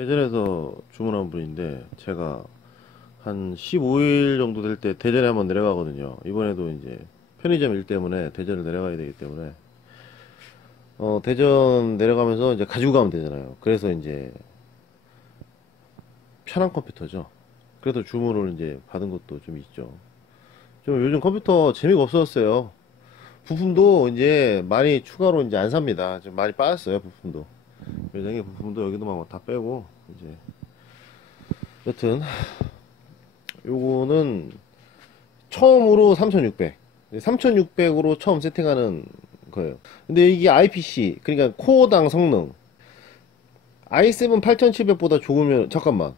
대전에서 주문한 분인데 제가 한 15일 정도 될 때 대전에 한번 내려가거든요. 이번에도 이제 편의점 일 때문에 대전을 내려가야 되기 때문에 대전 내려가면서 이제 가지고 가면 되잖아요. 그래서 이제 편한 컴퓨터죠. 그래서 주문을 이제 받은 것도 좀 있죠. 좀 요즘 컴퓨터 재미가 없어졌어요. 부품도 이제 많이 추가로 이제 안 삽니다. 좀 많이 빠졌어요, 부품도. 매장에 부품도 여기도 막 다 빼고 이제 여튼 요거는 처음으로 3600 3600으로 처음 세팅하는 거예요. 근데 이게 IPC 그러니까 코어당 성능 i7 8700보다 좋으면 잠깐만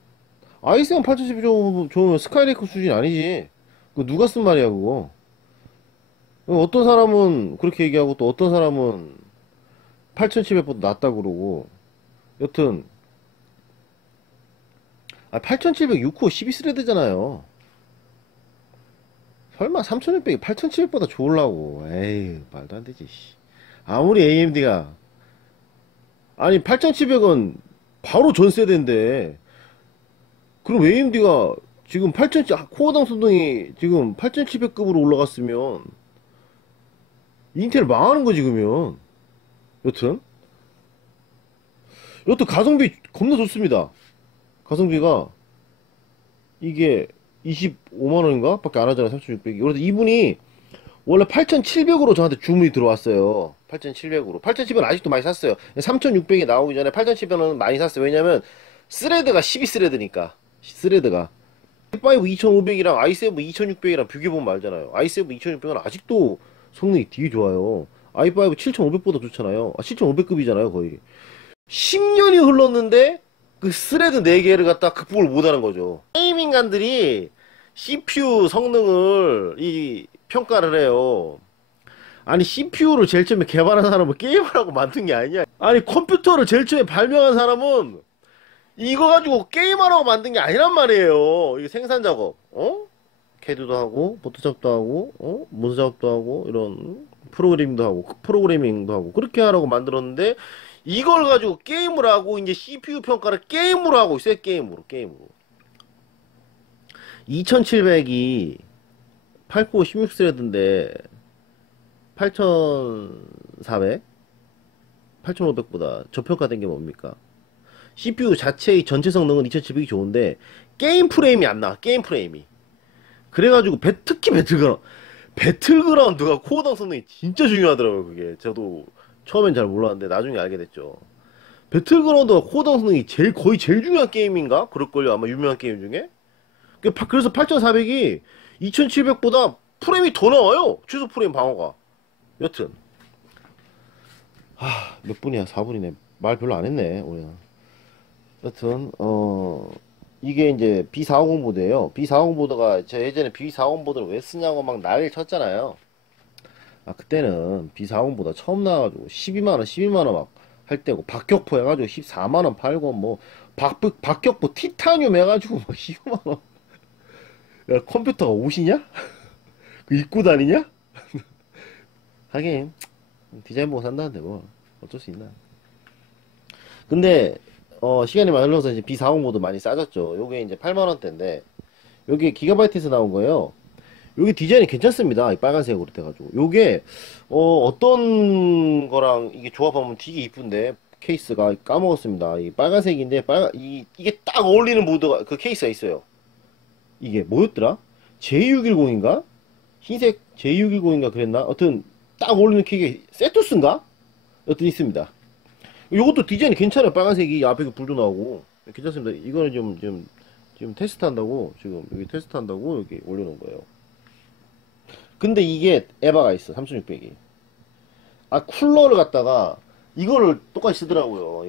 i7 8700 좋으면 스카이레이크 수준 아니지. 그거 누가 쓴 말이야 그거. 어떤 사람은 그렇게 얘기하고 또 어떤 사람은 8700보다 낫다 그러고 여튼 8700 6코 12스레드잖아요. 설마 3600이 8700보다 좋으려고. 에이 말도 안 되지. 아무리 AMD가 아니 8700은 바로 전 세대인데 그럼 AMD가 지금 8700 코어당 성능이 지금 8700급으로 올라갔으면 인텔 망하는 거지 그러면. 여튼 가성비 겁나 좋습니다. 가성비가 이게 25만원인가? 밖에 안 하잖아 3600이. 그래서 이분이 원래 8700으로 저한테 주문이 들어왔어요. 8700으로 8700은 아직도 많이 샀어요. 3600이 나오기 전에 8700은 많이 샀어요. 왜냐면 스레드가 12스레드니까 스레드가 i5 2500이랑 i7 2600이랑 비교해보면 알잖아요. i7 2600은 아직도 성능이 되게 좋아요. i5 7500보다 좋잖아요. 7500급이잖아요 거의. 10년이 흘렀는데 그 스레드 4개를 갖다 극복을 못하는 거죠. 게이밍관들이 CPU 성능을 평가를 해요. 아니 CPU를 제일 처음에 개발한 사람은 게임을 하고 만든 게 아니냐. 아니 컴퓨터를 제일 처음에 발명한 사람은 이거 가지고 게임하라고 만든 게 아니란 말이에요. 이게 생산 작업, 캐드도 하고, 포토샵도 하고, 문서 작업도 하고, 이런 프로그래밍도 하고, 그렇게 하라고 만들었는데, 이걸 가지고 게임을 하고, 이제 CPU 평가를 게임으로 하고 있어요, 게임으로. 2700이 8코어 16스레드인데, 8400? 8500보다 저평가된 게 뭡니까? CPU 자체의 전체 성능은 2700이 좋은데 게임 프레임이 안 나와. 게임 프레임이. 그래가지고 특히 배틀그라운드가 코어당 성능이 진짜 중요하더라고요. 그게 저도 처음엔 잘 몰랐는데 나중에 알게 됐죠. 배틀그라운드가 코어당 성능이 거의 제일 중요한 게임인가? 그럴걸요 아마 유명한 게임 중에. 그래서 8400이 2700보다 프레임이 더 나와요. 최소 프레임 방어가. 여튼 몇 분이야? 4분이네. 말 별로 안 했네 우리는. 여튼 이게 이제 B450 보드예요. B450 보드가 제가 예전에 B450 보드를 왜 쓰냐고 막 난리를 쳤잖아요. 그때는 B450 보드 처음 나와가지고 12만원 막 할 때고 박격포 해가지고 14만원 팔고 뭐 박격포 티타늄 해가지고 막 15만원. 야 컴퓨터가 옷이냐? 그 입고 다니냐? 하긴 디자인 보고 산다는데 뭐 어쩔 수 있나. 근데 시간이 많이 흘러서 이제 B40 보드 많이 싸졌죠. 요게 이제 8만원대인데 요게 기가바이트에서 나온 거예요. 요게 디자인이 괜찮습니다. 이 빨간색으로 돼가지고 요게 어떤 거랑 이게 조합하면 되게 이쁜데 케이스가 까먹었습니다. 이 빨간색인데 이게 딱 어울리는 보드가 그 케이스가 있어요. 이게 뭐였더라? J610인가? 흰색 J610인가 그랬나? 여튼 딱 어울리는 케이스 세투스인가? 여튼 있습니다. 요것도 디자인이 괜찮아요. 빨간색이 앞에 불도 나오고 괜찮습니다. 이거는 지금 테스트 한다고 지금 여기 테스트 한다고 여기 올려놓은 거예요. 근데 이게 에바가 있어 3600이. 쿨러를 갖다가 이거를 똑같이 쓰더라고요.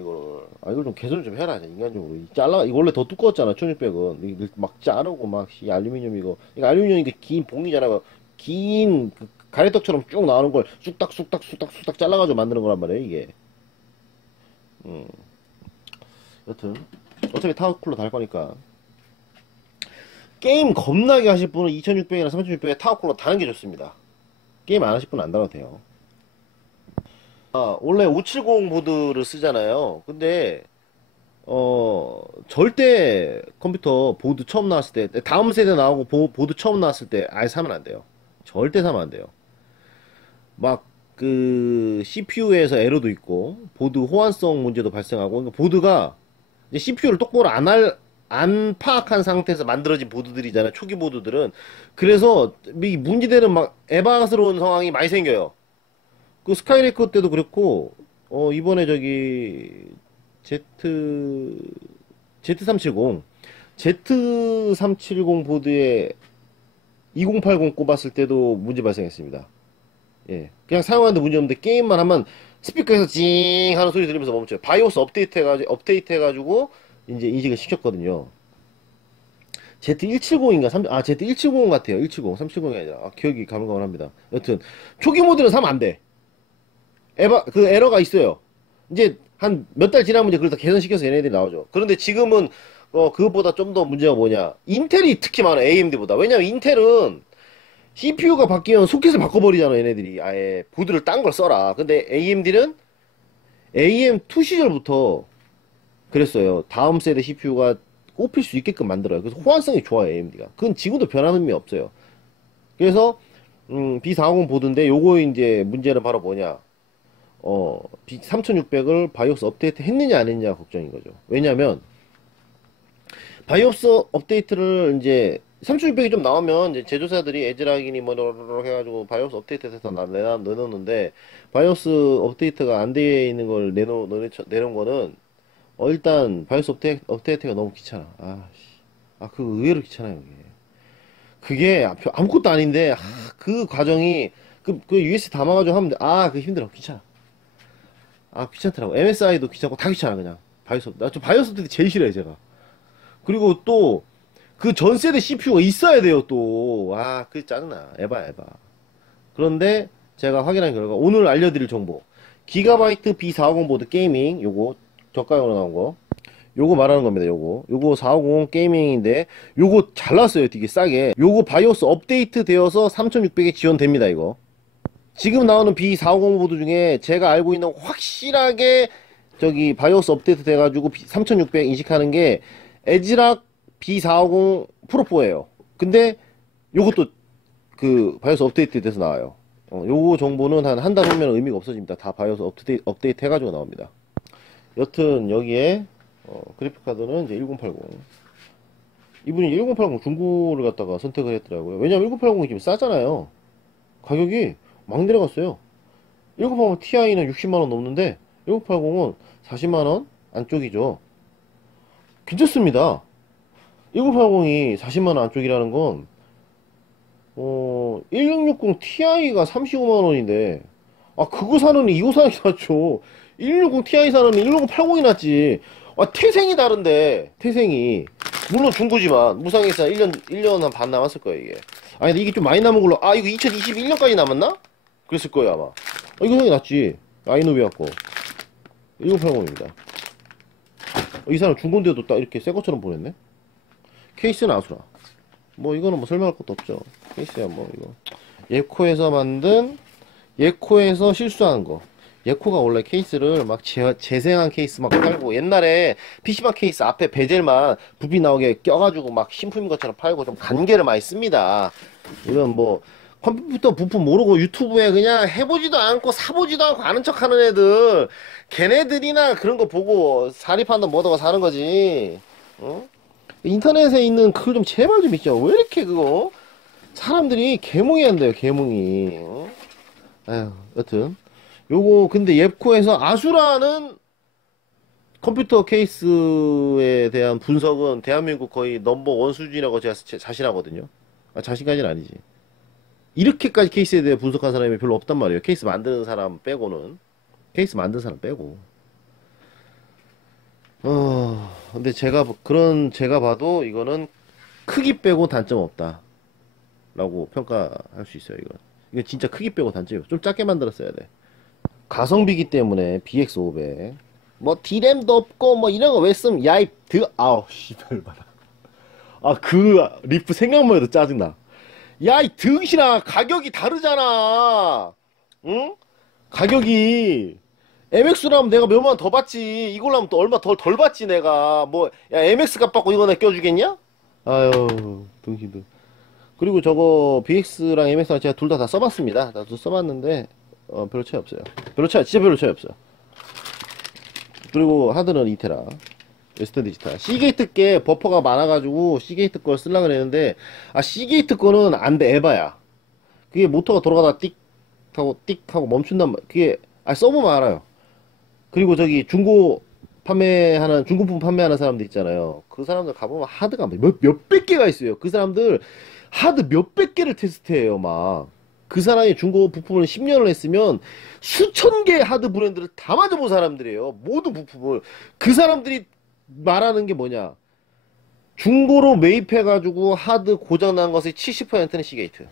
이걸 좀 개선을 좀 해라 인간적으로. 이거 원래 더 두꺼웠잖아 1600은. 막 자르고 막 알루미늄 이거 알루미늄 이게 긴 봉이잖아. 긴 그 가래떡처럼 쭉 나오는 걸 쑥닥 잘라가지고 만드는 거란 말이에요 이게. 여튼 어차피 타워 쿨러 달 거니까 게임 겁나게 하실 분은 2600이나 3600에 타워 쿨러 다는 게 좋습니다. 게임 안 하실 분은 안 달아도 돼요. 원래 570 보드를 쓰잖아요. 근데 절대 컴퓨터 보드 처음 나왔을 때, 다음 세대 나오고 보드 처음 나왔을 때 아예 사면 안 돼요. 절대 사면 안 돼요. 막 그 CPU에서 에러도 있고 보드 호환성 문제도 발생하고, 그러니까 보드가 이제 CPU를 똑바로 안 파악한 상태에서 만들어진 보드들이잖아요. 초기 보드들은. 그래서 이 문제되는 막 에바스러운 상황이 많이 생겨요. 그 스카이레이커 때도 그랬고, 이번에 저기 Z370 Z370 보드에 2080 꼽았을 때도 문제 발생했습니다. 예. 그냥 사용하는데 문제 없는데 게임만 하면 스피커에서 징 하는 소리 들으면서 멈춰요. 바이오스 업데이트 해가지고 이제 인식을 시켰거든요. Z170인가 Z170 같아요. 170, 370이 아니라. 기억이 가물가물합니다. 여튼 초기 모드는 사면 안 돼. 그 에러가 있어요. 이제 한 몇 달 지나면 이제 그걸 다 개선시켜서 얘네들이 나오죠. 그런데 지금은 그것보다 좀 더 문제가 뭐냐? 인텔이 특히 많아. AMD보다. 왜냐면 인텔은 CPU가 바뀌면 소켓을 바꿔버리잖아. 얘네들이 아예 보드를 딴 걸 써라. 근데 AMD는 AM2 시절부터 그랬어요. 다음 세대 CPU가 꼽힐 수 있게끔 만들어요. 그래서 호환성이 좋아요. AMD가. 그건 지금도 변하는 의미 없어요. 그래서 B450 보드인데 요거 이제 문제는 바로 뭐냐? 3600을 바이오스 업데이트 했느냐 안 했느냐 걱정인 거죠. 왜냐면 바이오스 업데이트를 이제 3600이 좀 나오면 이제 제조사들이 에즈락이니 뭐 해가지고 바이오스 업데이트해서 내놓는데, 바이오스 업데이트가 안 돼 있는 걸 내놓은 거는 일단 바이오스 업데이트가 너무 귀찮아. 그거 의외로 귀찮아요. 그게 아무것도 아닌데 그 과정이 그 USB 담아가지고 하면 돼. 그거 힘들어. 귀찮아. 귀찮더라고. MSI도 귀찮고 다 귀찮아. 그냥 저 바이오스 업데이트 제일 싫어해 제가. 그리고 또 그 전 세대 CPU가 있어야 돼요 또. 그게 짜증나. 에바. 그런데 제가 확인한 결과 오늘 알려드릴 정보, 기가바이트 B450 보드 게이밍, 요거 저가용으로 나온 거, 요거 말하는 겁니다. 요거 450 게이밍인데 요거 잘 나왔어요. 되게 싸게. 요거 바이오스 업데이트 되어서 3600에 지원됩니다. 이거 지금 나오는 B450 보드 중에 제가 알고 있는 확실하게 저기 바이오스 업데이트 돼가지고 3600 인식하는 게 에즈락 B450 프로4예요. 근데 요것도 그 바이오스 업데이트 돼서 나와요. 요거 정보는 한 달 후면 의미가 없어집니다. 다 바이오스 업데이트 해가지고 나옵니다. 여튼 여기에 그래픽카드는 이제 1080. 이분이 1080 중고를 갖다가 선택을 했더라고요. 왜냐면 1080이 지금 싸잖아요. 가격이 막 내려갔어요. 1080 Ti는 60만원 넘는데 1080은 40만원 안쪽이죠. 괜찮습니다. 1080이 40만원 안쪽이라는 건 1660 Ti가 35만원인데 그거 사느니 이거 사는 게 낫죠. 1660 Ti 사느니 1080이 낫지. 태생이 다른데, 태생이. 물론 중고지만, 무상에서 1년 한 반 남았을 거예요, 이게. 근데 이게 좀 많이 남은 걸로, 이거 2021년까지 남았나? 그랬을 거예요, 아마. 이거 사는 게 낫지. 아이노비 갖고. 1080입니다. 이 사람 중고인데도 딱 이렇게 새 것처럼 보냈네? 케이스는 아수라. 이거는 설명할 것도 없죠. 케이스야, 이거. 예코에서 실수한 거. 예코가 원래 케이스를 막 재생한 케이스 막 팔고, 옛날에 PC방 케이스 앞에 베젤만 부피 나오게 껴가지고 막 신품인 것처럼 팔고 좀 간계를 많이 씁니다. 이건 컴퓨터 부품 모르고 유튜브에 그냥 해보지도 않고 사보지도 않고 아는 척 하는 애들, 걔네들이나 그런 거 보고 사립한다 뭐다가 사는 거지. 인터넷에 있는 그걸 좀 제발 좀 있죠. 왜 이렇게 그거 사람들이 개몽이 한대요, 개몽이. 여튼 요거 근데 옙코에서 아수라는 컴퓨터 케이스에 대한 분석은 대한민국 거의 넘버원 수준이라고 제가 자신하거든요. 자신까지는 아니지. 이렇게까지 케이스에 대해 분석한 사람이 별로 없단 말이에요. 케이스 만드는 사람 빼고는. 케이스 만드는 사람 빼고. 근데 제가 봐도 이거는 크기 빼고 단점 없다 라고 평가할 수 있어요. 이거 진짜 크기 빼고 단점이에요. 좀 작게 만들었어야 돼. 가성비기 때문에 BX500 디램도 없고 이런 거 왜 쓰면 씨발 봐라. 그 리프 생각만 해도 짜증나. 이 등신아, 가격이 다르잖아. 응? 가격이 MX로 하면 내가 몇만 원 더 받지. 이걸로 하면 또 얼마 덜 받지 내가. 뭐 야 MX 값 받고 이거 내가 껴주겠냐? 아유 등신들. 그리고 저거 BX랑 MX랑 제가 둘 다 써봤습니다. 나도 써봤는데 별로 차이 없어요. 진짜 별로 차이 없어요. 그리고 하드는 2테라 웨스턴 디지털. C게이트 게 버퍼가 많아가지고 C게이트 걸 쓰려고 그랬는데 C게이트 거는 안돼. 에바야. 그게 모터가 돌아가다가 띡 하고 띡 하고 멈춘단 말. 그게 써보면 알아요. 그리고 저기 중고품 판매하는 사람들 있잖아요. 그 사람들 가보면 하드가 몇백 개가 있어요. 그 사람들 하드 몇백 개를 테스트해요. 막 그 사람이 중고 부품을 10년을 했으면 수천 개의 하드 브랜드를 다 만져본 사람들이에요. 모든 부품을. 그 사람들이 말하는 게 뭐냐, 중고로 매입해가지고 하드 고장난 것의 70%는 C게이트,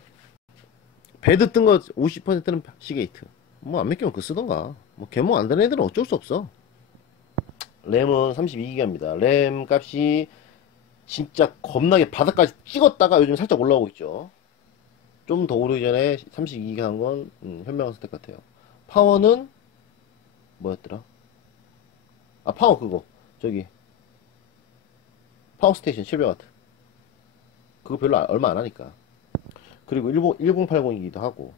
배드 뜬 거 50%는 C게이트. 뭐 안 맡기면 그 쓰던가. 뭐 개봉 안 되는 애들은 어쩔 수 없어. 램은 32기가입니다. 램 값이 진짜 겁나게 바닥까지 찍었다가 요즘 살짝 올라오고 있죠. 좀 더 오르기 전에 32기가 한 건 현명한 선택 같아요. 파워는 뭐였더라? 파워 그거 저기 파워스테이션 700W. 그거 별로 얼마 안 하니까. 그리고 1080이기도 하고.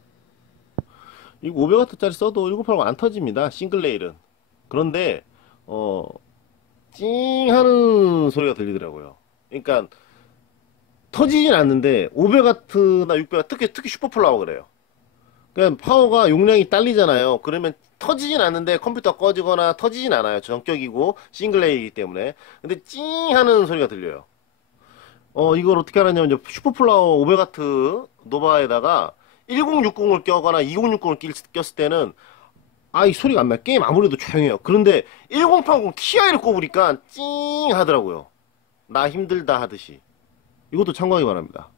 이거 500W짜리 써도 1080 안 터집니다. 싱글 레일은. 그런데 찡 하는 소리가 들리더라고요. 그러니까 터지진 않는데 500W나 600W, 특히 슈퍼플라워 그래요. 그러니까 파워가 용량이 딸리잖아요. 그러면 터지진 않는데 컴퓨터가 꺼지거나 터지진 않아요. 전격이고 싱글 레일이기 때문에. 근데 찡 하는 소리가 들려요. 이걸 어떻게 알았냐면 슈퍼플라워 500W 노바에다가 1060을 껴거나 2060을 꼈을 때는 이 소리가 안 나요. 게임 아무래도 조용해요. 그런데 1080 Ti를 꼽으니까 찡 하더라고요. 나 힘들다 하듯이. 이것도 참고하기 바랍니다.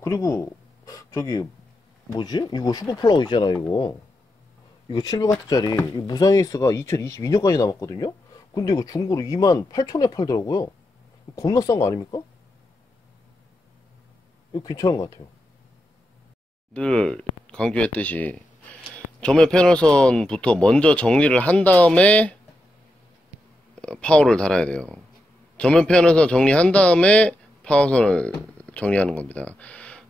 그리고 저기 뭐지? 이거 슈퍼플라워 있잖아. 이거 700W짜리 무상에이스가 2022년까지 남았거든요. 근데 이거 중고로 28,000에 팔더라고요. 겁나 싼 거 아닙니까? 이거 괜찮은 것 같아요. 늘 강조했듯이 전면 패널선부터 먼저 정리를 한 다음에 파워를 달아야 돼요. 전면 패널선 정리한 다음에 파워선을 정리하는 겁니다.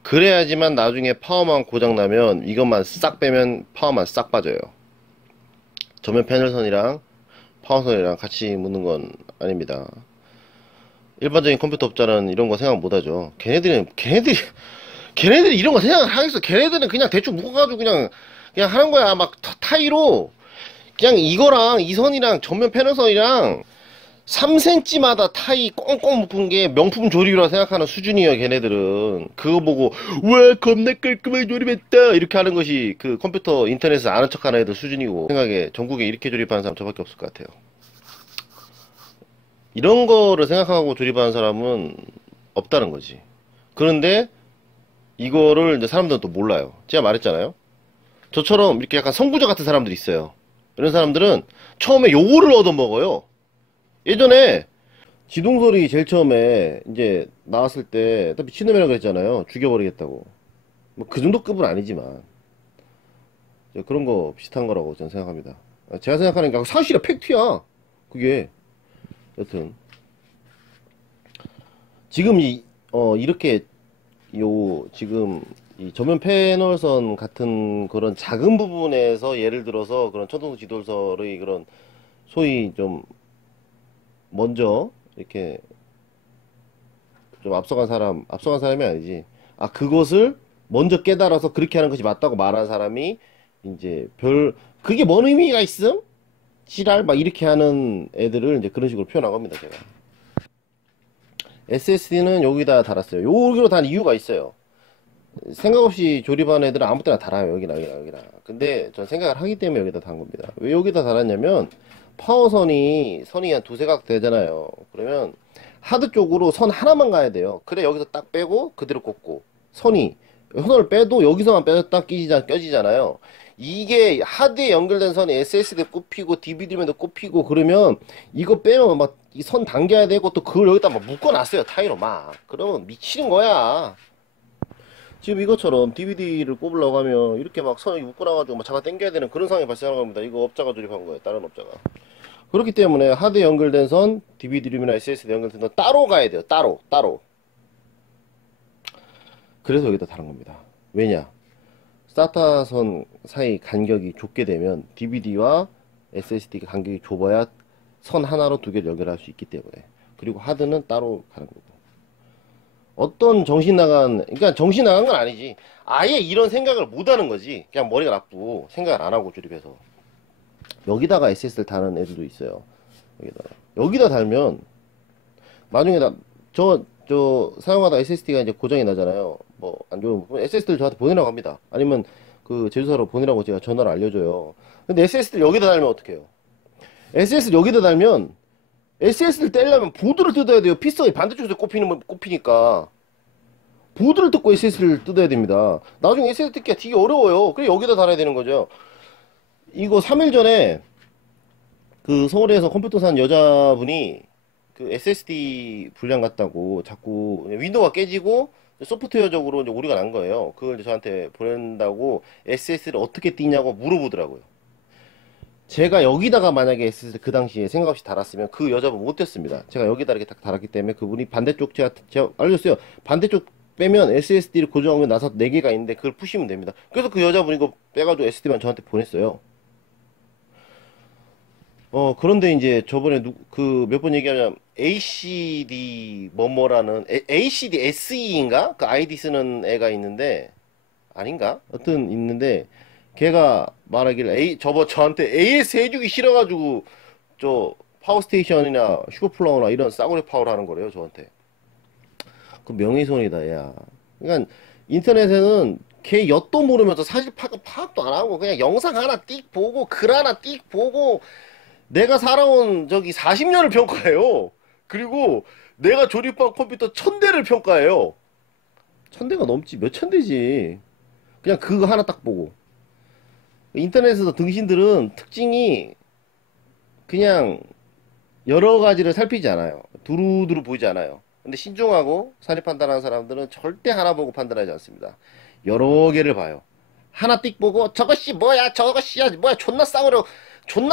그래야지만 나중에 파워만 고장나면 이것만 싹 빼면 파워만 싹 빠져요. 전면 패널선이랑 파워선이랑 같이 묻는 건 아닙니다. 일반적인 컴퓨터 업자는 이런 거 생각 못하죠. 걔네들이 이런 거 생각을 하겠어. 걔네들은 그냥 대충 묶어가지고 그냥 하는 거야. 막 타이로 그냥 이거랑 이 선이랑 전면 패널선이랑 3cm마다 타이 꽁꽁 묶은 게 명품 조립이라 생각하는 수준이에요. 걔네들은 그거 보고 와 겁나 깔끔하게 조립했다 이렇게 하는 것이 그 컴퓨터 인터넷에서 아는 척하는 애들 수준이고, 생각에 전국에 이렇게 조립하는 사람 저밖에 없을 것 같아요. 이런 거를 생각하고 조립하는 사람은 없다는 거지. 그런데 이거를 이제 사람들은 또 몰라요. 제가 말했잖아요. 저처럼 이렇게 약간 선구자 같은 사람들이 있어요. 이런 사람들은 처음에 요거를 얻어먹어요. 예전에 지동설이 제일 처음에 이제 나왔을 때 미친놈이라 그랬잖아요. 죽여버리겠다고. 뭐 그 정도 급은 아니지만 그런 거 비슷한 거라고 저는 생각합니다. 제가 생각하는 게 사실이야. 팩트야 그게. 여튼 지금 이렇게 지금 이 전면 패널선 같은 그런 작은 부분에서 예를 들어서 그런 천둥 지돌설의 그런 소위 좀 먼저 이렇게 좀 앞서간 사람이 아니지. 그것을 먼저 깨달아서 그렇게 하는 것이 맞다고 말한 사람이 이제 그게 뭔 의미가 있음? 지랄 막 이렇게 하는 애들을 이제 그런 식으로 표현한 겁니다, 제가. SSD는 여기다 달았어요. 여기로 단 이유가 있어요. 생각 없이 조립한 애들은 아무 때나 달아요. 여기나. 근데 전 생각을 하기 때문에 여기다 단 겁니다. 왜 여기다 달았냐면 파워선이 한 두세 각 되잖아요. 그러면 하드 쪽으로 선 하나만 가야 돼요. 그래 여기서 딱 빼고 그대로 꽂고, 선을 빼도 여기서만 빼서 딱 껴지잖아요. 이게 하드에 연결된 선이 SSD 꼽히고 DVD면도 꼽히고 그러면 이거 빼면 막 이 선 당겨야 되고 또 그걸 여기다 막 묶어놨어요. 타이로 막. 그러면 미치는 거야. 지금 이것처럼 DVD를 꼽으려고 하면 이렇게 막 선이 묶어놔가지고 막 잡아 당겨야 되는 그런 상황이 발생하는 겁니다. 이거 업자가 조립한 거예요. 다른 업자가. 그렇기 때문에 하드에 연결된 선, DVD룸이나 SSD에 연결된 선 따로 가야 돼요. 따로, 따로. 그래서 여기다 다른 겁니다. 왜냐? SATA 선 사이 간격이 좁게 되면 DVD와 SSD 간격이 좁아야 선 하나로 두 개를 연결할 수 있기 때문에. 그리고 하드는 따로 가는 거고. 어떤 정신 나간, 그러니까 정신 나간 건 아니지. 아예 이런 생각을 못 하는 거지. 그냥 머리가 나쁘고 생각을 안 하고 조립해서. 여기다가 SSD를 다는 애들도 있어요. 여기다 달면, 나중에 사용하다 SSD가 이제 고장이 나잖아요. 뭐, 안 좋은 부분, SSD를 저한테 보내라고 합니다. 아니면, 그, 제조사로 보내라고 제가 전화를 알려줘요. 근데 SSD를 여기다 달면 어떡해요? SSD를 여기다 달면, SSD를 떼려면 보드를 뜯어야 돼요. 피스가 반대쪽에서 꼽히니까. 보드를 뜯고 SSD를 뜯어야 됩니다. 나중에 SSD 뜯기가 되게 어려워요. 그래, 여기다 달아야 되는 거죠. 이거 3일 전에, 그 서울에서 컴퓨터 산 여자분이 그 SSD 불량 같다고 자꾸 윈도우가 깨지고 소프트웨어적으로 이제 오류가 난 거예요. 그걸 이제 저한테 보낸다고 SSD를 어떻게 띄냐고 물어보더라고요. 제가 여기다가 만약에 SSD를 그 당시에 생각 없이 달았으면 그 여자분 못 뗐습니다. 제가 여기다 이렇게 딱 달았기 때문에 그분이 반대쪽 제가 알려줬어요. 반대쪽 빼면 SSD를 고정하고 나서 4개가 있는데 그걸 푸시면 됩니다. 그래서 그 여자분이 이거 빼가지고 SSD만 저한테 보냈어요. 그런데 이제 저번에 그 몇 번 얘기하면 ACD 뭐뭐라는 ACD SE인가? 그 아이디 쓰는 애가 있는데 아닌가? 하여튼 있는데 걔가 말하기를 저한테 AS 해주기 싫어가지고 저 파워스테이션이나 슈퍼플라워나 이런 싸구려 파워를 하는 거래요 저한테. 그 명예훼손이다 야. 그러니까 인터넷에는 걔 엿도 모르면서 사실 파악도 안 하고 그냥 영상 하나 띡 보고 글 하나 띡 보고 내가 살아온 저기 40년을 평가해요. 그리고 내가 조립한 컴퓨터 1000대를 평가해요. 1000대가 넘지 몇 천대지. 그냥 그거 하나 딱 보고. 인터넷에서 등신들은 특징이 그냥 여러 가지를 살피지 않아요. 두루두루 보이지 않아요. 근데 신중하고 산입 판단하는 사람들은 절대 하나 보고 판단하지 않습니다. 여러 개를 봐요. 하나 띡 보고 저것이 뭐야 저것이야 뭐야 존나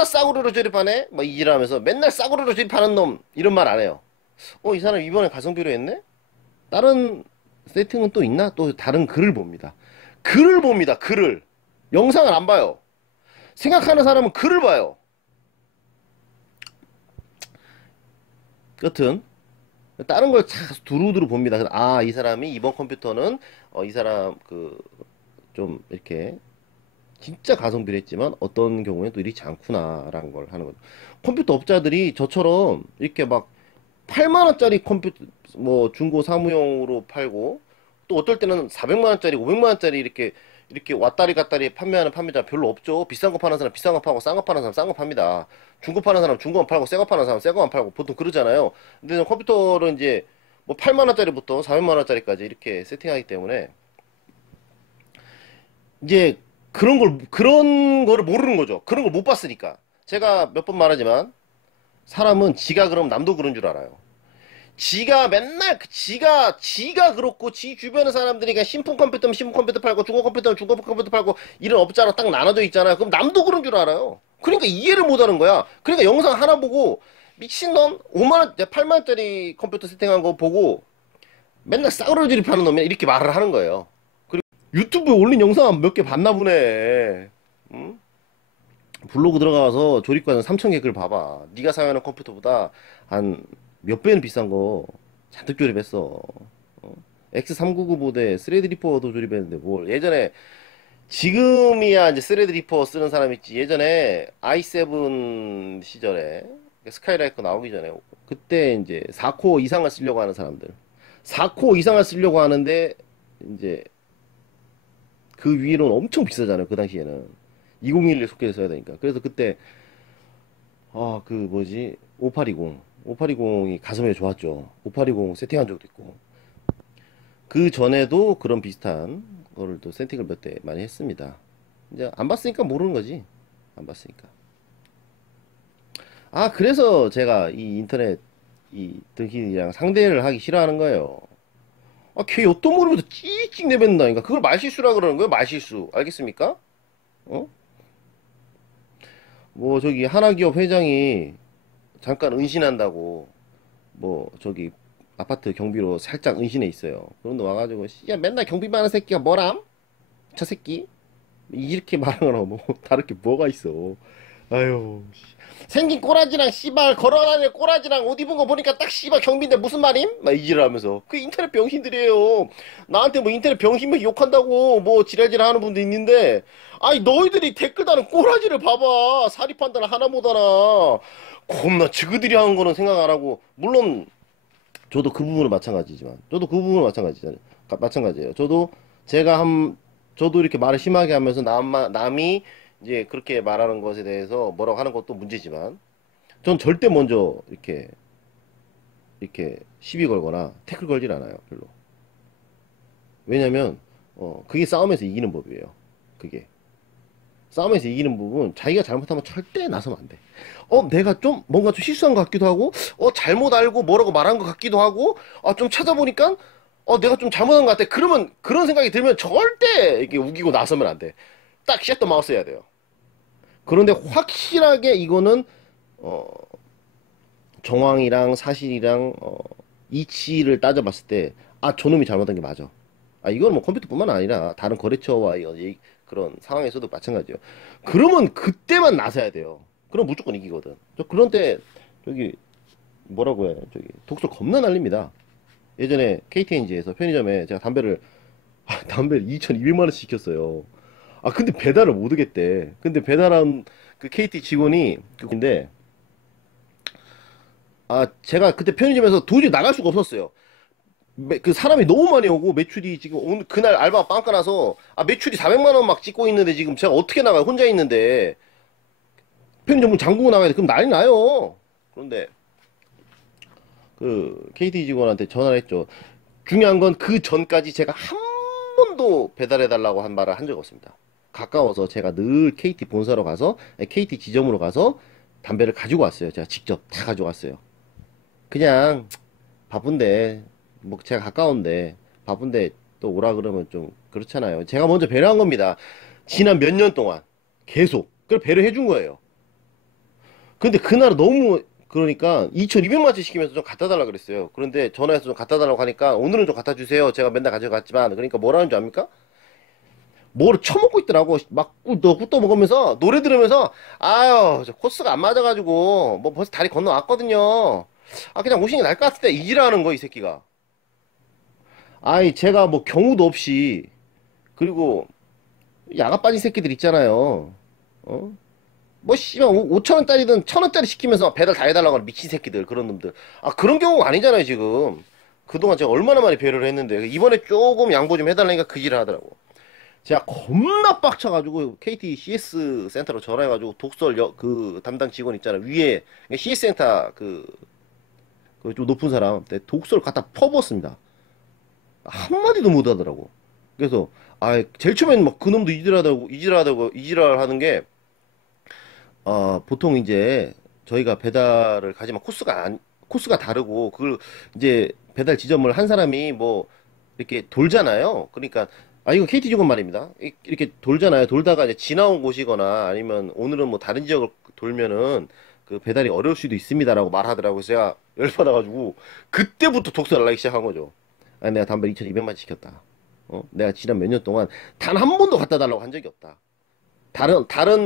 싸구려로 조립하네 막 이질하면서 맨날 싸구려로 조립하는 놈 이런 말 안 해요. 이 사람 이번에 가성비로 했네? 다른 세팅은 또 있나? 또 다른 글을 봅니다. 글을 봅니다. 글을. 영상을 안 봐요. 생각하는 사람은 글을 봐요. 여튼 다른 걸 두루두루 봅니다. 이 사람이 이번 컴퓨터는 이 사람 그 좀 이렇게 진짜 가성비를 했지만 어떤 경우에는 또 이렇지 않구나라는 걸 하는 거죠. 컴퓨터 업자들이 저처럼 이렇게 막 8만 원짜리 컴퓨터 뭐 중고 사무용으로 팔고 또 어떨 때는 400만 원짜리, 500만 원짜리 이렇게 왔다리 갔다리 판매하는 판매자 별로 없죠. 비싼 거 파는 사람 비싼 거 파고 싼 거 파는 사람 싼 거 팝니다. 중고 파는 사람 중고만 팔고 새 거 파는 사람 새 거만 팔고 보통 그러잖아요. 근데 컴퓨터는 이제 뭐 8만 원짜리부터 400만 원짜리까지 이렇게 세팅하기 때문에 이제 그런 거를 모르는 거죠. 그런 걸 못 봤으니까. 제가 몇 번 말하지만 사람은 지가 그럼 남도 그런 줄 알아요. 지가 맨날 지가 그렇고 지 주변의 사람들이 그냥 신품 컴퓨터면 신품 컴퓨터 팔고 중고 컴퓨터면 중고 컴퓨터 팔고 이런 업자로 딱 나눠져 있잖아요. 그럼 남도 그런 줄 알아요. 그러니까 이해를 못 하는 거야. 그러니까 영상 하나 보고 미친놈 5만 원, 8만 원짜리 컴퓨터 세팅한 거 보고 맨날 싸구려 조립하는 놈이야 이렇게 말을 하는 거예요. 그리고 유튜브에 올린 영상 몇 개 봤나 보네. 응? 블로그 들어가서 조립 과정 3,000개 글 봐봐. 네가 사용하는 컴퓨터보다 한 몇 배는 비싼 거 잔뜩 조립했어. X399 보드에 스레드리퍼도 조립했는데 뭘 예전에 지금이야 이제 스레드리퍼 쓰는 사람 있지. 예전에 i7 시절에 스카이라이크 나오기 전에 그때 이제 4코어 이상을 쓰려고 하는 사람들 4코어 이상을 쓰려고 하는데 이제 그 위로는 엄청 비싸잖아요. 그 당시에는 2011 소켓을 써야 되니까. 그래서 그때 그 뭐지 5820이 가성비 좋았죠. 5820 세팅한 적도 있고 그 전에도 그런 비슷한 거를 또 세팅을 몇 대 많이 했습니다. 이제 안 봤으니까 모르는 거지. 안 봤으니까. 그래서 제가 이 인터넷 이 등신이랑 상대를 하기 싫어하는 거예요. 아, 걔 엿도 모르면서 찌익 내뱉는다니까. 그걸 말실수라 그러는 거예요, 말실수. 알겠습니까? 어? 뭐, 저기, 하나기업 회장이 잠깐 은신한다고, 뭐, 저기, 아파트 경비로 살짝 은신해 있어요. 그런데 와가지고, 야, 맨날 경비만 하는 새끼가 뭐람? 저 새끼? 이렇게 말하는 거랑 뭐, 다를 게 뭐가 있어. 아유, 생긴 꼬라지랑 씨발 걸어다니는 꼬라지랑 옷 입은 거 보니까 딱 씨발 경비인데 무슨 말임? 막 이지랄 하면서 그 인터넷 병신들이에요. 나한테 뭐 인터넷 병신만 욕한다고 뭐 지랄지랄 하는 분도 있는데 아니 너희들이 댓글 다는 꼬라지를 봐봐. 사리 판단을 하나 못하나. 겁나 지그들이 하는 거는 생각 안 하고 물론 저도 그 부분은 마찬가지지만 저도 그 부분은 마찬가지잖아요. 마찬가지예요. 제가 한 저도 이렇게 말을 심하게 하면서 남이 이제 그렇게 말하는 것에 대해서 뭐라고 하는 것도 문제지만 전 절대 먼저 이렇게 시비 걸거나 태클 걸질 않아요. 별로. 왜냐면 그게 싸움에서 이기는 법이에요. 그게 싸움에서 이기는 부분 자기가 잘못하면 절대 나서면 안 돼. 내가 좀 뭔가 좀 실수한 것 같기도 하고 잘못 알고 뭐라고 말한 것 같기도 하고 좀 찾아보니까 내가 좀 잘못한 것 같아. 그러면 그런 생각이 들면 절대 이렇게 우기고 나서면 안 돼. 딱 샷더 마우스 해야 돼요. 그런데 확실하게 이거는 어, 정황이랑 사실이랑 이치를 따져봤을 때 저놈이 잘못한 게 맞아. 이건 뭐 컴퓨터뿐만 아니라 다른 거래처와의 그런 상황에서도 마찬가지예요. 그러면 그때만 나서야 돼요. 그럼 무조건 이기거든. 저 그런 때 저기 뭐라고 해? 저기 독소 겁나 날립니다. 예전에 KTNG에서 편의점에 제가 담배를 2,200만 원씩 시켰어요. 근데 배달을 못 오겠대. 근데 배달한 그 KT 직원이 그인데 제가 그때 편의점에서 도저히 나갈 수가 없었어요. 그 사람이 너무 많이 오고 매출이 지금 오늘 그날 알바 빵 까나서 매출이 400만 원 막 찍고 있는데 지금 제가 어떻게 나가요? 혼자 있는데 편의점 문 잠그고 나가야 돼. 그럼 난리 나요. 그런데 그 KT 직원한테 전화를 했죠. 중요한 건 그 전까지 제가 한 번도 배달해 달라고 한 말을 한 적 없습니다. 가까워서 제가 늘 KT 본사로 가서 KT 지점으로 가서 담배를 가지고 왔어요. 제가 직접 다 가져왔어요. 그냥 바쁜데 뭐 제가 가까운데 바쁜데 또 오라 그러면 좀 그렇잖아요. 제가 먼저 배려한 겁니다. 지난 몇 년 동안 계속 그걸 배려해 준 거예요. 근데 그날 너무 그러니까 2,200만원치 시키면서 좀 갖다 달라 그랬어요. 그런데 전화해서 좀 갖다 달라고 하니까 오늘은 좀 갖다 주세요. 제가 맨날 가져갔지만 그러니까 뭐라는 줄 압니까? 뭐를 처먹고 있더라고. 막 꿀떡꿀떡 먹으면서 노래 들으면서 아유 저 코스가 안 맞아가지고 뭐 벌써 다리 건너왔거든요. 그냥 오시는 게 나을 것 같은데 이지라는 거 이 새끼가. 제가 뭐 경우도 없이 그리고 야가 빠진 새끼들 있잖아요. 뭐 씨발 5,000원짜리든 1,000원짜리 시키면서 배달 다 해달라고 하는 미친 새끼들 그런 놈들. 그런 경우가 아니잖아요 지금. 그동안 제가 얼마나 많이 배려를 했는데 이번에 조금 양보 좀 해달라니까 그지를 하더라고. 제가 겁나 빡쳐가지고 KT CS 센터로 전화해가지고 그 담당 직원 있잖아 위에 CS 센터 그 좀 높은 사람 독서를 갖다 퍼부었습니다. 한마디도 못 하더라고. 그래서 제일 처음에는 막 그놈도 이지랄 하는 게 보통 이제 저희가 배달을 가지만 코스가 다르고 그걸 이제 배달 지점을 한 사람이 뭐 이렇게 돌잖아요. 그러니까 이거 KT 직원 말입니다. 이렇게 돌잖아요. 돌다가 이제 지나온 곳이거나 아니면 오늘은 뭐 다른 지역을 돌면은 그 배달이 어려울 수도 있습니다라고 말하더라고요. 제가 열받아가지고 그때부터 독서 날라기 시작한 거죠. 내가 담배 2,200만 시켰다. 내가 지난 몇 년 동안 단 한 번도 갖다 달라고 한 적이 없다. 다른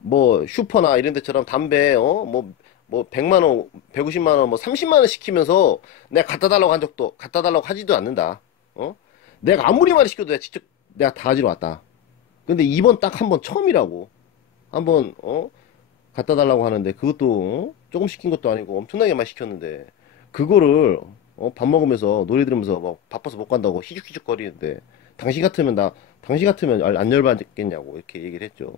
뭐 슈퍼나 이런 데처럼 담배 뭐 100만 원, 150만 원, 뭐 30만 원 시키면서 내가 갖다 달라고 하지도 않는다. 내가 아무리 많이 시켜도 내가 직접 내가 다 가지러 왔다. 근데 이번 딱 한 번 처음이라고 한번 갖다 달라고 하는데 그것도 조금 시킨 것도 아니고 엄청나게 많이 시켰는데 그거를 밥 먹으면서 노래 들으면서 막 바빠서 못 간다고 희죽희죽거리는데 당시 같으면 안 열받겠냐고 이렇게 얘기를 했죠.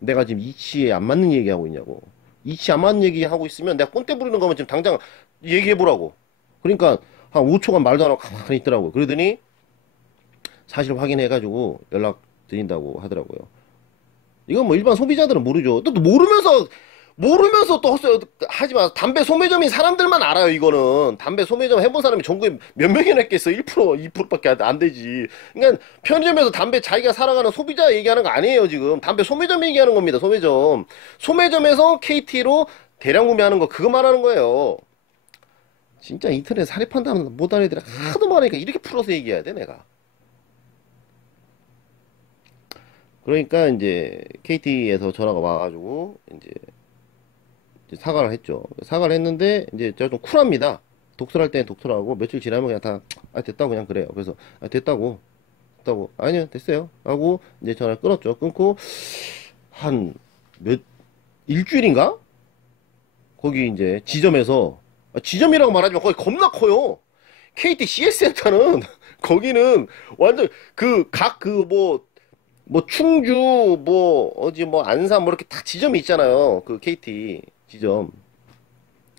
내가 지금 이치에 안 맞는 얘기하고 있냐고. 이치 안 맞는 얘기하고 있으면 내가 꼰대 부리는 거면 지금 당장 얘기해보라고. 그러니까 한 5초간 말도 안 하고 가만히 있더라고요. 그러더니 사실 확인해가지고 연락 드린다고 하더라고요. 이건 뭐 일반 소비자들은 모르죠. 또 모르면서 모르면서 또 헛소리 하지 마. 담배 소매점인 사람들만 알아요, 이거는. 담배 소매점 해본 사람이 전국에 몇 명이나 있겠어. 1%, 2%밖에 안 되지. 그러니까 편의점에서 담배 자기가 살아가는 소비자 얘기하는 거 아니에요, 지금. 담배 소매점 얘기하는 겁니다, 소매점. 소매점에서 KT로 대량 구매하는 거, 그거 말하는 거예요. 진짜 인터넷 사립한다는 못하는 애들이 하도 많으니까 이렇게 풀어서 얘기해야 돼, 내가. 그러니까 이제 KT에서 전화가 와가지고 이제 사과를 했죠. 사과를 했는데 이제 제가 좀 쿨합니다. 독설할 때는 독설하고 며칠 지나면 그냥 다 됐다고 그냥 그래요. 그래서 됐다고 아니요 됐어요 하고 이제 전화를 끊었죠. 끊고 한 일주일인가 거기 이제 지점에서 지점이라고 말하지만 거기 겁나 커요. KT CS 센터는 거기는 완전 뭐 충주 뭐 어디 뭐 안산 뭐 이렇게 다 지점이 있잖아요. 그 KT 지점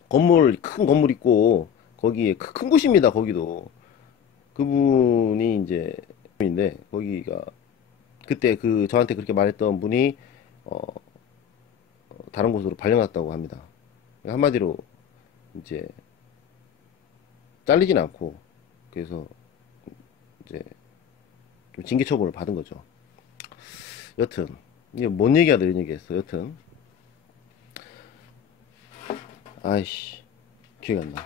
큰 건물 있고 거기에 큰 곳입니다. 거기도 그분이 이제 인데 거기가 그때 저한테 그렇게 말했던 분이 다른 곳으로 발령났다고 합니다. 한마디로 이제 잘리진 않고 그래서 이제 좀 징계 처분을 받은 거죠. 여튼 이게 뭔 얘기하다 이런 얘기했어. 여튼 아이씨 기억이 안 나.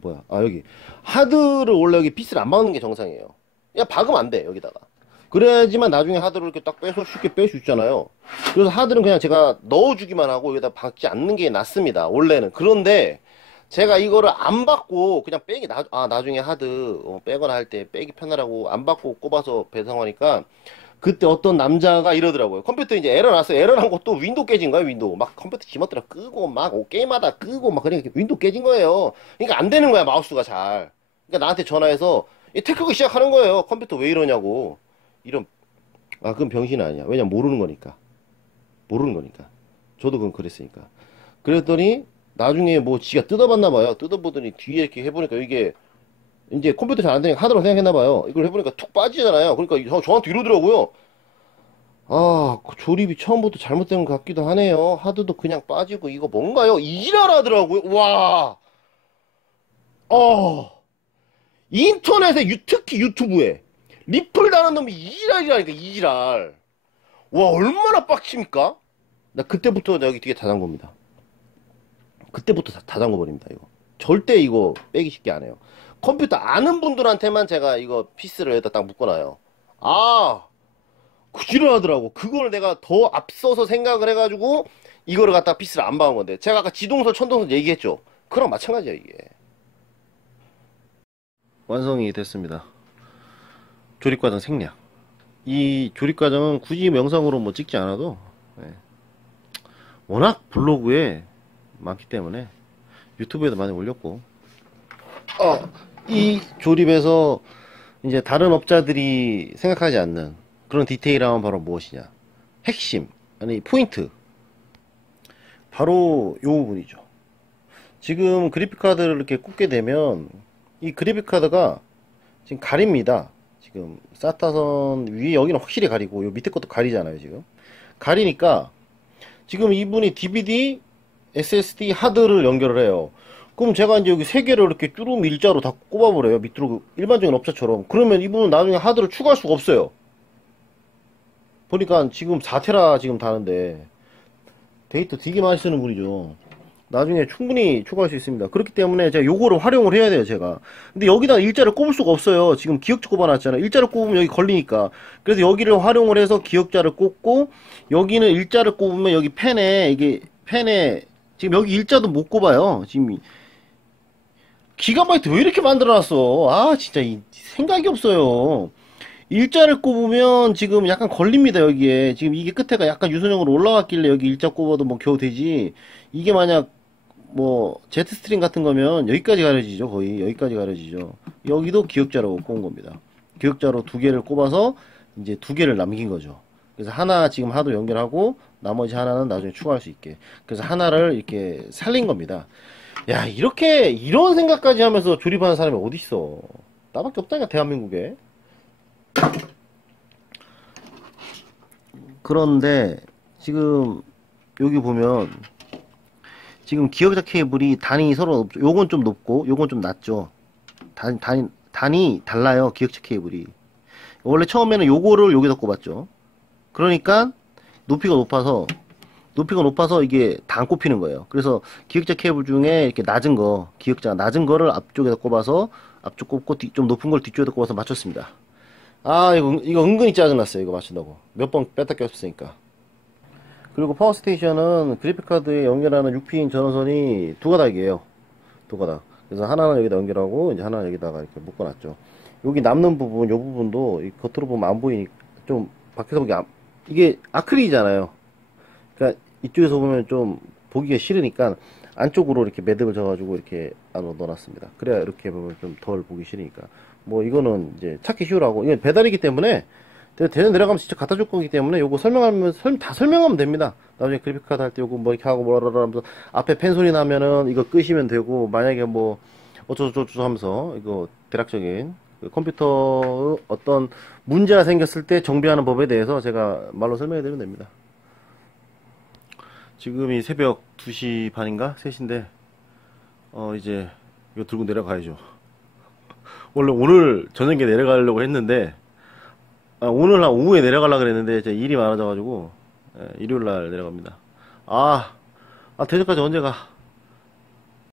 뭐야 여기 하드를 원래 여기 빗을 안 박는 게 정상이에요. 그냥 박으면 안 돼 여기다가. 그래야지만 나중에 하드를 이렇게 딱 빼서 쉽게 뺄 수 있잖아요. 그래서 하드는 그냥 제가 넣어주기만 하고 여기다 박지 않는 게 낫습니다 원래는. 그런데 제가 이거를 안 받고 그냥 나중에 하드 빼거나 할 때 빼기 편하라고 안 받고 꼽아서 배송하니까 그때 어떤 남자가 이러더라고요. 컴퓨터 이제 에러 났어요. 에러 난 것도 윈도우 깨진 거예요. 윈도우 막 컴퓨터 지멋대로 끄고 막 게임하다 끄고 막 그러니까 윈도우 깨진 거예요. 그러니까 안 되는 거야 마우스가 잘. 그러니까 나한테 전화해서 테크가 시작하는 거예요. 컴퓨터 왜 이러냐고. 그건 병신 아니야. 왜냐면 모르는 거니까. 저도 그건 그랬으니까. 그랬더니 나중에 뭐 지가 뜯어봤나 봐요. 뜯어보더니 뒤에 이렇게 해보니까 이게 이제 컴퓨터 잘 안 되니까 하드라고 생각했나 봐요. 이걸 해보니까 툭 빠지잖아요. 그러니까 저한테 이러더라고요. 그 조립이 처음부터 잘못된 것 같기도 하네요. 하드도 그냥 빠지고 이거 뭔가요? 이지랄하더라고요. 와. 인터넷에 특히 유튜브에 리플 다는 놈이 이지랄이라니까 이지랄. 와 얼마나 빡칩니까? 나 그때부터 여기 되게 다 잠궈 버립니다 이거. 절대 이거 빼기 쉽게 안 해요. 컴퓨터 아는 분들한테만 제가 이거 피스를 여기다 딱 묶어놔요. 지랄하더라고. 그걸 내가 더 앞서서 생각을 해가지고 이거를 갖다 피스를 안 박은 건데 제가 아까 지동설 천동설 얘기했죠. 그랑 마찬가지야 이게. 완성이 됐습니다. 조립과정 생략. 이 조립과정은 굳이 영상으로 뭐 찍지 않아도 워낙 블로그에 많기 때문에 유튜브에도 많이 올렸고 이 조립에서 이제 다른 업자들이 생각하지 않는 그런 디테일함은 바로 무엇이냐, 핵심 아니 포인트, 바로 요 부분이죠. 지금 그래픽카드를 이렇게 꽂게 되면 이 그래픽카드가 지금 가립니다. 지금 사타선 위에 여기는 확실히 가리고 요 밑에 것도 가리잖아요. 지금 가리니까 지금 이분이 DVD, SSD 하드를 연결을 해요. 그럼 제가 이제 여기 세 개를 이렇게 쭈름 일자로 다 꼽아버려요. 밑으로 일반적인 업자처럼. 그러면 이분은 나중에 하드를 추가할 수가 없어요. 보니까 지금 4테라 지금 다는데 데이터 되게 많이 쓰는 분이죠. 나중에 충분히 추가할 수 있습니다. 그렇기 때문에 제가 요거를 활용을 해야 돼요, 제가. 근데 여기다 일자를 꼽을 수가 없어요. 지금 기역자 꼽아놨잖아요. 일자를 꼽으면 여기 걸리니까. 그래서 여기를 활용을 해서 기역자를 꼽고, 여기는 일자를 꼽으면 여기 펜에 지금 여기 일자도 못 꼽아요. 지금 기가바이트 왜 이렇게 만들어놨어? 진짜 생각이 없어요. 일자를 꼽으면 지금 약간 걸립니다, 여기에. 지금 이게 끝에가 약간 유선형으로 올라갔길래 여기 일자 꼽아도 뭐 겨우 되지. 이게 만약 뭐 제트스트림 같은 거면 여기까지 가려지죠. 거의 여기까지 가려지죠. 여기도 기역자로 꼽은 겁니다. 기역자로 두 개를 꼽아서 이제 두 개를 남긴 거죠. 그래서 하나 지금 하도 연결하고 나머지 하나는 나중에 추가할 수 있게. 그래서 하나를 이렇게 살린 겁니다. 야, 이런 생각까지 하면서 조립하는 사람이 어딨어. 나밖에 없다니까, 대한민국에. 그런데 지금 여기 보면 지금 기역자 케이블이 단이 서로 높죠. 요건 좀 높고 요건 좀 낮죠. 단이 달라요. 기역자 케이블이. 원래 처음에는 요거를 여기다 꼽았죠. 그러니까 높이가 높아서 이게 다 안 꼽히는 거예요. 그래서 기역자 케이블 중에 이렇게 낮은 거, 기역자 낮은 거를 앞쪽에다 꼽아서 앞쪽 꼽고 좀 높은 걸 뒤쪽에다 꼽아서 맞췄습니다. 아, 이거 은근히 짜증났어요. 이거 맞춘다고. 몇 번 뺐다 꼈으니까. 그리고 파워스테이션은 그래픽카드에 연결하는 6핀 전원선이 두 가닥이에요. 두 가닥. 그래서 하나는 여기다 연결하고, 이제 하나는 여기다가 이렇게 묶어놨죠. 여기 남는 부분, 요 부분도 겉으로 보면 안 보이니까, 좀, 밖에서 보기, 이게 아크릴이잖아요. 그러니까 이쪽에서 보면 좀 보기가 싫으니까 안쪽으로 이렇게 매듭을 져가지고 이렇게 안으로 넣어놨습니다. 그래야 이렇게 보면 좀 덜 보기 싫으니까. 뭐 이거는 이제 찾기 쉬우라고. 이건 배달이기 때문에 대전 내려가면 진짜 갖다 줄 거기 때문에 요거 다 설명하면 됩니다. 나중에 그래픽카드 할 때 요거 뭐 이렇게 하고 뭐라라 하면서 앞에 펜 소리 나면은 이거 끄시면 되고, 만약에 뭐 어쩌고저쩌고 하면서 이거 대략적인 그 컴퓨터 어떤 문제가 생겼을 때 정비하는 법에 대해서 제가 말로 설명해 드리면 됩니다. 지금이 새벽 2시 반인가? 3시인데 이제 이거 들고 내려가야죠. 원래 오늘 저녁에 내려가려고 했는데 오늘 한 오후에 내려가려고 그랬는데 제 일이 많아져가지고 일요일날 내려갑니다. 대전까지 언제 가?